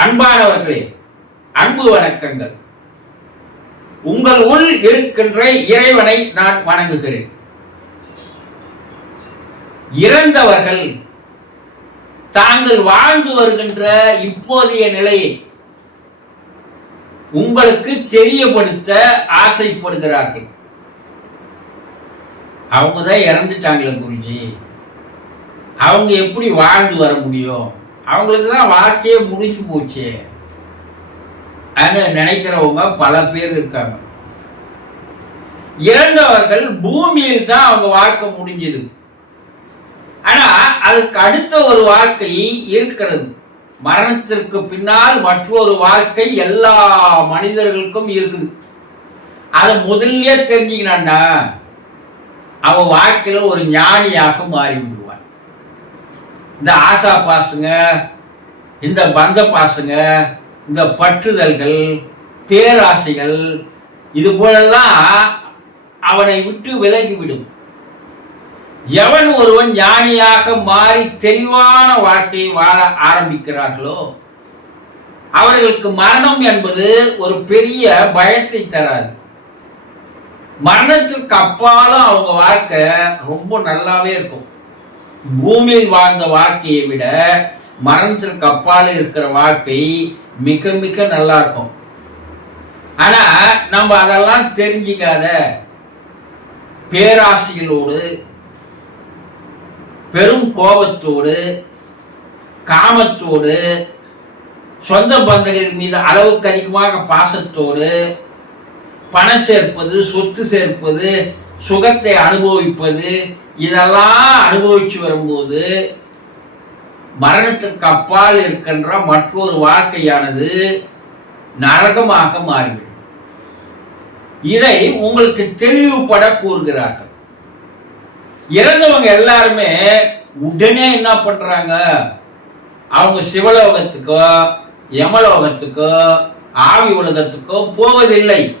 அன்பானவர்களே அன்பு வணக்கங்கள். உங்கள் உள் இருக்கின்ற இறைவனை நான் வணங்குகிறேன். இறந்தவர்கள் தாங்கள் வாழ்ந்து வருகின்ற இப்போதைய நிலையை உங்களுக்கு தெரியப்படுத்த ஆசைப்படுகிறார்கள். அவங்க தான் இறந்துட்டாங்களே குருஜி. அவங்க எப்படி வாழ்ந்து வர முடியும்? அவங்களுக்கு தான் வாழ்க்கையே முடிஞ்சு போச்சு. நினைக்கிறவங்க பல பேர் இருக்காங்க. இறந்தவர்கள் பூமியில் தான் அவங்க வாழ்க்கை முடிஞ்சது. ஆனா அதுக்கு அடுத்த ஒரு வாழ்க்கை இருக்கிறது. மரணத்திற்கு பின்னால் மற்றொரு வாழ்க்கை எல்லா மனிதர்களுக்கும் இருக்குது. அதை முதல்லயே தெரிஞ்சுக்கணாண்டா அவன் வாழ்க்கையில் ஒரு ஞானியாக மாறிவிடும் இந்த ஆசா பாசுங்க இந்த பந்த பாசுங்க இந்த பற்றுதல்கள் பேராசைகள் இது போலெல்லாம் அவனை விட்டு விலகிவிடும் எவன் ஒருவன் ஞானியாக மாறி தெளிவான வாழ்க்கையை வாழ ஆரம்பிக்கிறார்களோ அவர்களுக்கு மரணம் என்பது ஒரு பெரிய பயத்தை தராது. மரணத்திற்கு அப்பாலும் அவங்க வாழ்க்கை ரொம்ப நல்லாவே இருக்கும். பூமியில் வாழ்ந்த வாழ்க்கையை விட மரணத்திற்கு அப்பால் இருக்கிற வாழ்க்கை மிக மிக நல்லா இருக்கும். ஆனா நம்ம அதெல்லாம் தெரிஞ்சுக்காத பேராசிகளோடு பெரும் கோபத்தோடு காமத்தோடு சொந்த பந்தங்களின் மீது அளவுக்கு அதிகமாக பாசத்தோடு பணம் சேர்ப்பது சொத்து சேர்ப்பது சுகத்தை அனுபவிப்பது இதெல்லாம் அனுபவிச்சு வரும்போது மரணத்துக்கு அப்பால் இருக்கின்ற மற்றொரு வாழ்க்கையானது நரகமாக மாறிவிடும். இதை உங்களுக்கு தெளிவுபட கூறுகிறார்கள். இறந்தவங்க எல்லாருமே உடனே என்ன பண்றாங்க? அவங்க சிவலோகத்துக்கோ யமலோகத்துக்கோ ஆவி உலகத்துக்கோ போவதில்லை.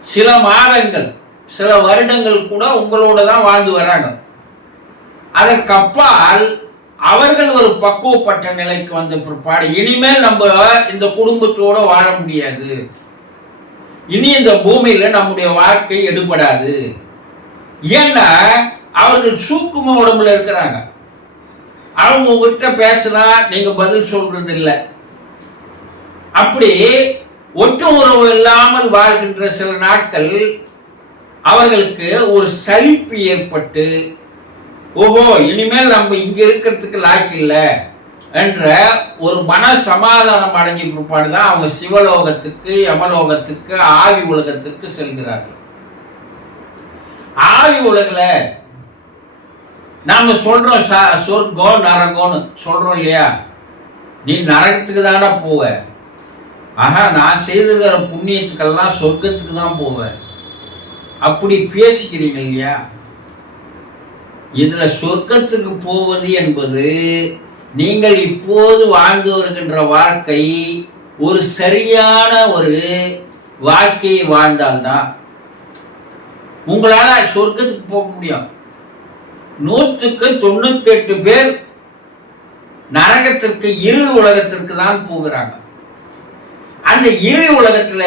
சில மாதங்கள் சில வருடங்கள் கூட உங்களோட தான் வாழ்ந்து வராங்க. அதற்கப்பால் அவர்கள் ஒரு பக்குவப்பட்ட நிலைக்கு வந்த பிற்பாடு இனிமேல் நம்ம இந்த குடும்பத்தோட வாழ முடியாது. இனி இந்த பூமியில நம்முடைய வாழ்க்கை எடுபடாது. ஏன்னா அவர்கள் சூக்கும உடம்புல இருக்கிறாங்க. அவங்க உங்ககிட்ட பேசினா நீங்க பதில் சொல்றது இல்லை அப்படி ஒற்று உறவு இல்லாமல் வாழ்கின்ற சில நாட்கள் அவர்களுக்கு ஒரு சலிப்பு ஏற்பட்டு ஓஹோ இனிமேல் நம்ம இங்க இருக்கிறதுக்கு லாய்க்கு இல்லை என்ற ஒரு மன சமாதானம் அடைஞ்ச பிற்பாடு தான் அவங்க சிவலோகத்துக்கு யமலோகத்துக்கு ஆவி உலகத்திற்கு செல்கிறார்கள். ஆவி உலகில் நாம சொல்றோம் சொர்க்கம் நரகம்னு சொல்றோம் இல்லையா? நீ நரகத்துக்கு தானே போவ. ஆஹா நான் செய்திருக்கிற புண்ணியத்துக்கெல்லாம் சொர்க்கத்துக்கு தான் போவேன் அப்படி பேசிக்கிறீங்க இல்லையா? இதுல சொர்க்கத்துக்கு போவது என்பது நீங்கள் இப்போது வாழ்ந்து வருகின்ற வாழ்க்கை ஒரு சரியான ஒரு வாழ்க்கையை வாழ்ந்தால்தான் உங்களால சொர்க்கத்துக்கு போக முடியும். நூற்றுக்கு தொண்ணூத்தி எட்டு பேர் நரகத்திற்கு இருள் உலகத்திற்கு தான் போகிறாங்க. அந்த இருள் உலகத்துல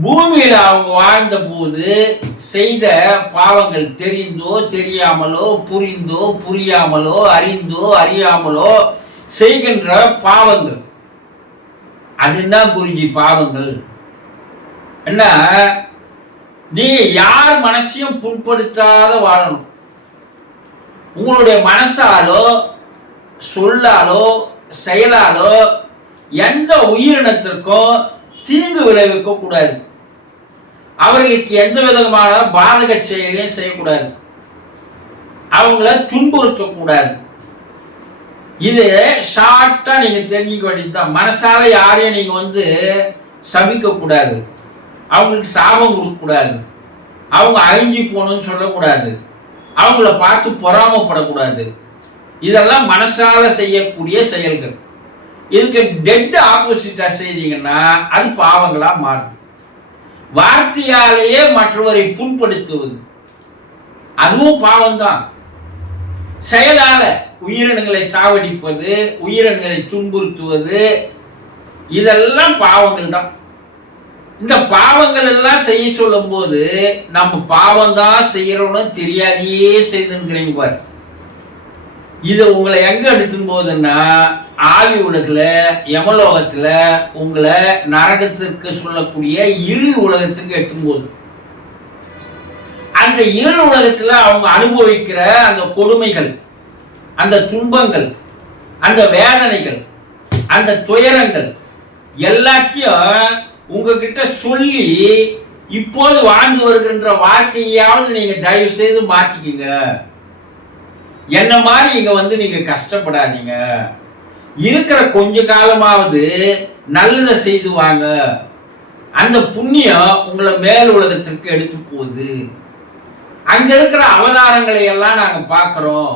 பூமியில் அவங்க வாழ்ந்த போது செய்த பாவங்கள் தெரிந்தோ தெரியாமலோ புரிந்தோ புரியாமலோ அறிந்தோ அறியாமலோ செய்கின்ற பாவங்கள். அதுதான் குருஜி பாவங்கள். என்ன? நீ யார் மனசையும் புண்படுத்தாத வாழணும். உங்களுடைய மனசாலோ சொல்லாலோ செயலாலோ எந்த உயிரினத்திற்கும் தீங்கு விளைவிக்க கூடாது. அவர்களுக்கு எந்த விதமான பாதக செயலையும் செய்யக்கூடாது. அவங்கள துன்புறுத்தக்கூடாது இது ஷார்ட்டா நீங்க தெரிஞ்சுக்க வேண்டியதுதான். மனசால யாரையும் நீங்க வந்து சபிக்க கூடாது. அவங்களுக்கு சாபம் கொடுக்கக்கூடாது அவங்க அழிஞ்சு போகணும்னு சொல்லக்கூடாது அவங்கள பார்த்து பொறாமப்படக்கூடாது இதெல்லாம் மனசால செய்யக்கூடிய செயல்கள். இதுக்கு டெட் ஆப்போசிட்டா செய்தீங்கன்னா அது பாவங்களா மாறும் வார்த்தையாலேயே மற்றவரை புண்படுத்துவது. அதுவும் பாவம்தான். செயலால உயிரினங்களை சாவடிப்பது உயிரினங்களை துன்புறுத்துவது இதெல்லாம் பாவங்கள் தான் இந்த பாவங்கள் எல்லாம் செய்ய சொல்லும்போது நம்ம பாவம் தான் செய்யறோம்னு தெரியாதையே செய்துங்கிறீங்க பாரு. இதை உங்களை எங்க எடுத்தும் போதுன்னா ஆவி உலகில் யமலோகத்தில் உங்களை நரகத்திற்கு சொல்லக்கூடிய இருள் உலகத்திற்கு எட்டும் போது அந்த இருள் உலகத்தில் அவங்க அனுபவிக்கிற அந்த கொடுமைகள் அந்த துன்பங்கள் அந்த வேதனைகள் அந்த துயரங்கள் எல்லாத்தையும் உங்ககிட்ட சொல்லி இப்போது வாழ்ந்து வருகின்ற வாழ்க்கையாவது நீங்கள் தயவு செய்து மாற்றிக்கிங்க. என்ன மாதிரி இங்க வந்து நீங்க கஷ்டப்படாதீங்க. இருக்கிற கொஞ்ச காலமாவது நல்லதை செய்து வாங்க. அந்த புண்ணியம் உங்களை மேல் உலகத்திற்கு எடுத்து போகுது. அங்க இருக்கிற அவதாரங்களை எல்லாம் நாங்க பார்க்கிறோம்.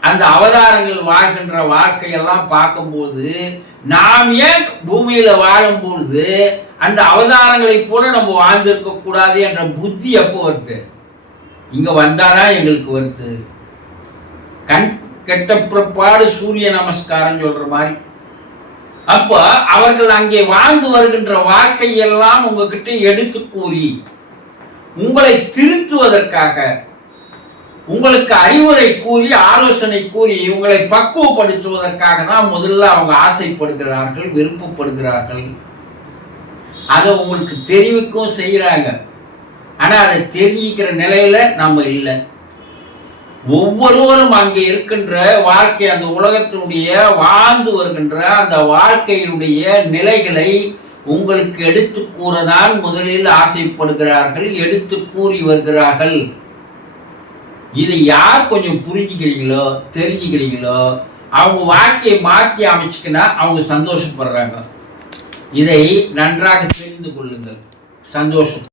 அந்த அவதாரங்கள் வாழ்கின்ற வாழ்க்கையெல்லாம் பார்க்கும்போது நாம் ஏன் பூமியில வாழும்பொழுது அந்த அவதாரங்களை போல நம்ம வாழ்ந்திருக்க கூடாது என்ற புத்தி எப்போ வருது? இங்க வந்தாதான் எங்களுக்கு வருது. கண் கெட்ட பிற்பாடு சூரிய நமஸ்காரம் சொல்ற மாதிரி. அப்போ அவர்கள் அங்கே வாழ்ந்து வருகின்ற வாழ்க்கையெல்லாம் உங்ககிட்ட எடுத்து கூறி உங்களை திருத்துவதற்காக உங்களுக்கு அறிவுரை கூறி ஆலோசனை கூறி உங்களை பக்குவப்படுத்துவதற்காக தான் முதல்ல அவங்க ஆசைப்படுகிறார்கள் விருப்பப்படுகிறார்கள். அதை உங்களுக்கு தெரிவிக்கவும் செய்கிறாங்க ஆனால் அதை தெரிஞ்சிக்கிற நிலையில நம்ம இல்லை. ஒவ்வொருவரும் அங்கே இருக்கின்ற வாழ்க்கை அந்த உலகத்தினுடைய வாழ்ந்து வருகின்ற அந்த வாழ்க்கையினுடைய நிலைகளை உங்களுக்கு எடுத்து கூறதான் முதலில் ஆசைப்படுகிறார்கள் எடுத்து கூறி வருகிறார்கள். இதை யார் கொஞ்சம் புரிஞ்சுக்கிறீங்களோ தெரிஞ்சுக்கிறீங்களோ அவங்க வாழ்க்கையை மாற்றி அமைச்சுக்கினா அவங்க சந்தோஷப்படுறாங்க. இதை நன்றாக தெரிந்து கொள்ளுங்கள். சந்தோஷம்.